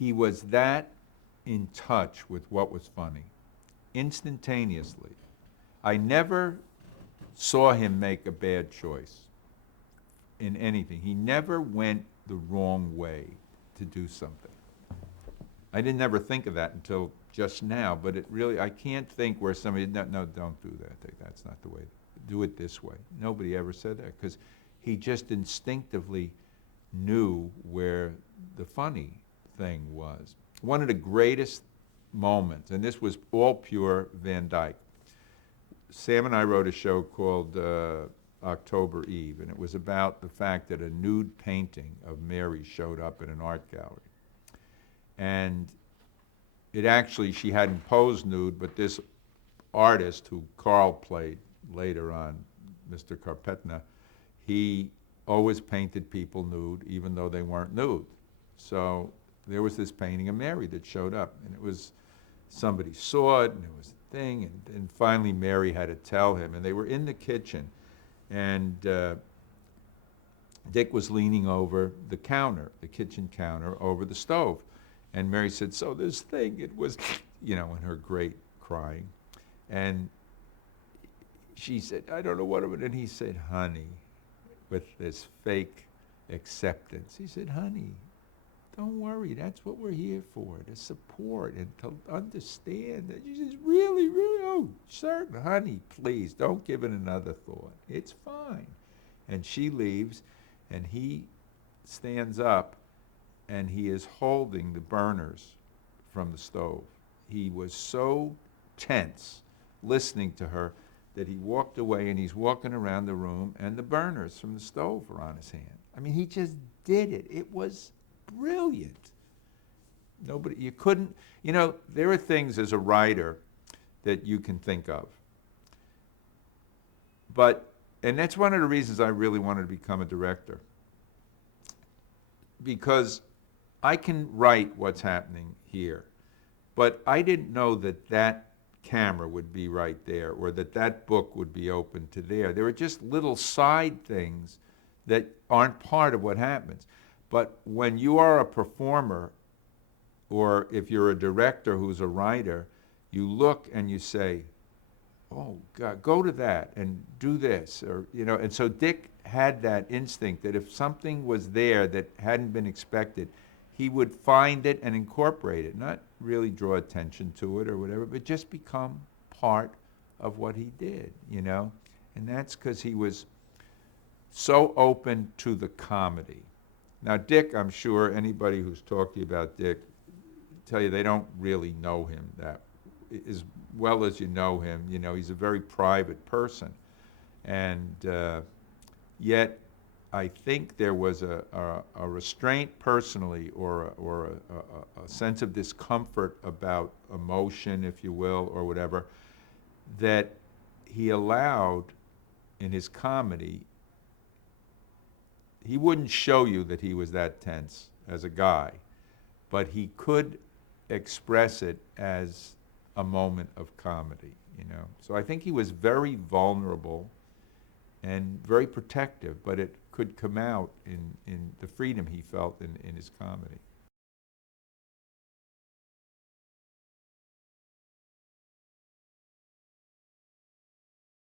he was that in touch with what was funny, instantaneously. I never saw him make a bad choice in anything. He never went the wrong way to do something. I didn't ever think of that until just now, but it really, I can't think where somebody, no, no, don't do that. That's not the way. Do it this way. Nobody ever said that because he just instinctively knew where the funny thing was. One of the greatest moments, and this was all pure Van Dyke. Sam and I wrote a show called October Eve, and it was about the fact that a nude painting of Mary showed up in an art gallery. And it actually, she hadn't posed nude, but this artist who Carl played later on, Mr. Carpetna, he always painted people nude even though they weren't nude. So there was this painting of Mary that showed up, and it was, somebody saw it, and it was a thing, and finally Mary had to tell him, and they were in the kitchen, and Dick was leaning over the counter, the kitchen counter, over the stove, and Mary said, so this thing, it was, you know, in her great crying, and she said, I don't know what it was, and he said, honey, with this fake acceptance, he said, honey, don't worry, that's what we're here for, to support and to understand that. She says, really, really, oh, certain, honey, please, don't give it another thought. It's fine. And she leaves, and he stands up, and he is holding the burners from the stove. He was so tense listening to her that he walked away, and he's walking around the room, and the burners from the stove were on his hand. I mean, he just did it. It was brilliant. Nobody, you couldn't, you know, there are things as a writer that you can think of. But, and that's one of the reasons I really wanted to become a director. Because I can write what's happening here, but I didn't know that that camera would be right there, or that that book would be open to there. There are just little side things that aren't part of what happens. But when you are a performer, or if you're a director who's a writer, you look and you say, oh God, go to that and do this, or, you know, and so Dick had that instinct that if something was there that hadn't been expected, he would find it and incorporate it, not really draw attention to it or whatever, but just become part of what he did, you know? And that's because he was so open to the comedy. Now, Dick, I'm sure anybody who's talked to you about Dick tell you they don't really know him that as well as you know him. You know, he's a very private person. And yet, I think there was a restraint personally, or a sense of discomfort about emotion, if you will, or whatever, that he allowed in his comedy. He wouldn't show you that he was that tense as a guy, but he could express it as a moment of comedy, you know. So I think he was very vulnerable and very protective, but it could come out in the freedom he felt in his comedy.